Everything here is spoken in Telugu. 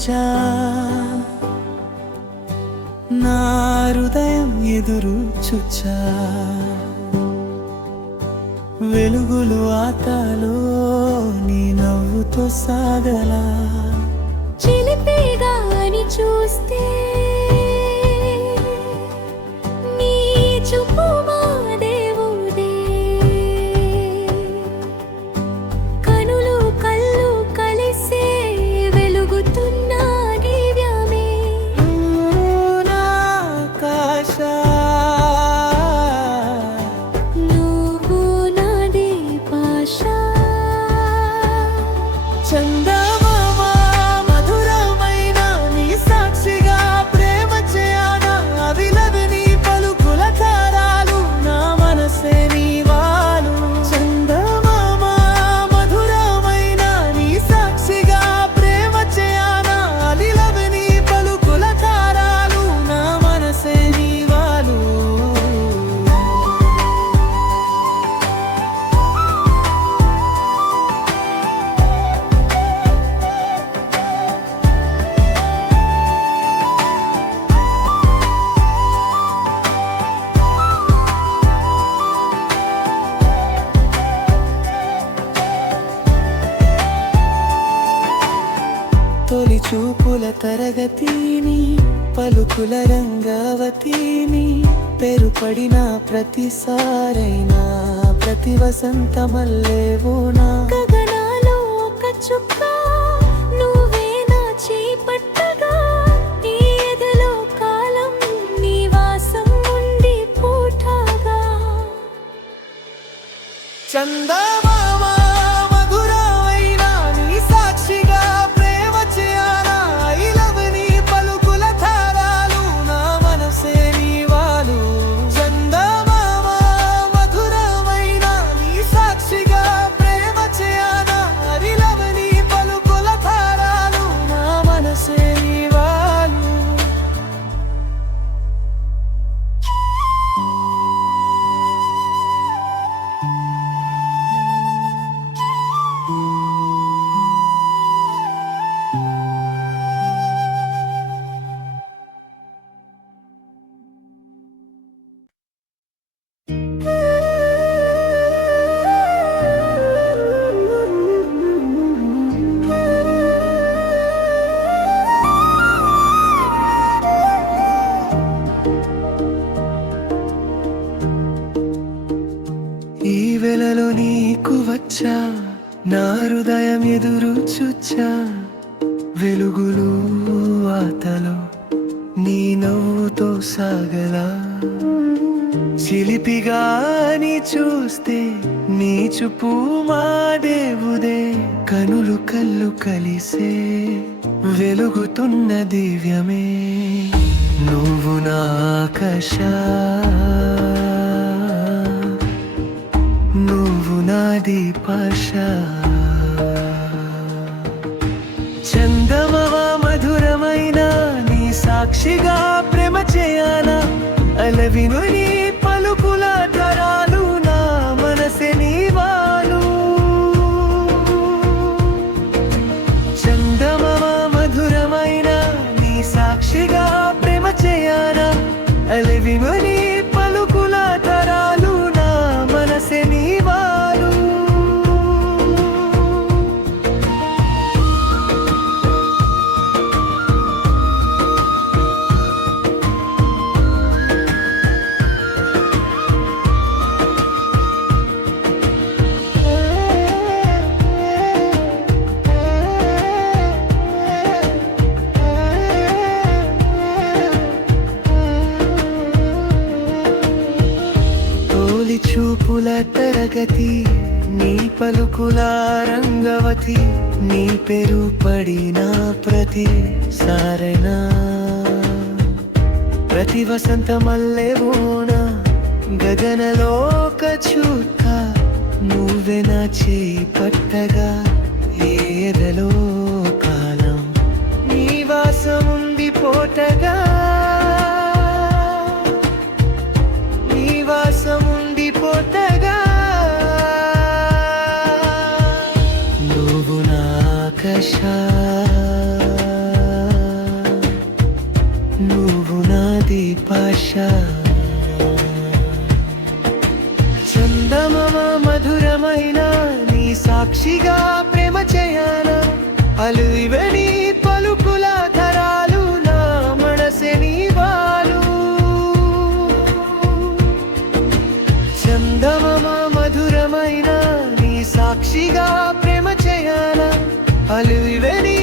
వచ్చా నా హృదయం ఎదురు చూచా వెలుగులు ఆటలో నీ నవ్వుతో సాగలా చిలిపిగా అని చూస్తే నీ చూపు మా దేవుడే కనులు కళ్ళు కలిసే వెలుగుతున్న దివ్యమే నా ఆకాశ నువ్వు నా దీపాశ చందమామ మధురమైన నీ సాక్షిగా ప్రేమ చేయనా అవిలవిని పలుకుల తారాలు నా మనసే నీవాలు చందమామ మధురమైన నీ సాక్షిగా ప్రేమ చేయనా అవిలవిని పలుకుల తారాలు నా మనసే నీవాలు తొలి చూపుల తరగతిని పలుకుల రంగవతిని పేరుపడిన ప్రతిసారైనా ప్రతి వసంతమల్లేవునా గగనాలో ఒక చుక్క నువ్వే నా చేపట్టగా ఈ ఎదలో కాలం నివాసం ఉండి పూటగా చందమామ మధురమైన నీ సాక్షిగా ప్రేమ చేయనా ఇలవని పలుకుల తారాలు నా మనసే నీవాలు చందమామ మధురమైన నీ సాక్షిగా ప్రేమ చేయనా ఇలవని పలుకుల తారాలు నా మనసే నీవాలు ఈ వేళలో నీకు వచ్చా నా హృదయం ఎదురు చూచా వెలుగులు ఆటలో నీ నవ్వుతో సాగలా చిలిపిగా నీ చూస్తే నీ చూపు మా దేవుడే కనులు కళ్ళు కలిసే వెలుగుతున్న దివ్యమే నువ్వు నా ఆకాశ నువ్వు నా దీపాశ చందమామ మధురమైన నీ సాక్షిగా ప్రేమ చేయనా అలవిను నీ పలుకుల తరాలు నా మనసే నీవాలు చందమామ మధురమైన నీ సాక్షిగా ప్రేమ చేయనా అలవిను నీ పలుకుల తరాలు నా మనసే నీవాలు తోలి చూపుల తరగతి నీ పలుకుల రంగవతి నీ పేరు పడిన ప్రతి సారైనా ప్రతి వసంతమల్లేవోన గగనలో ఒక చుక్క నువ్వే నా చేయి పట్టగా ఏ ఎదలో కాలం నీవాసముంది పోటగా నీవాసముంది పోటగా నువ్వు నా ఆకాశ ప్రతి భాష చందమామ మధురమైన నీ సాక్షిగా ప్రేమ చేయన అలువే నీ పలుకుల ధరాలు నా మనసే నీ వాలు చందమామ మధురమైన నీ సాక్షిగా ప్రేమ చేయన అలువే నీ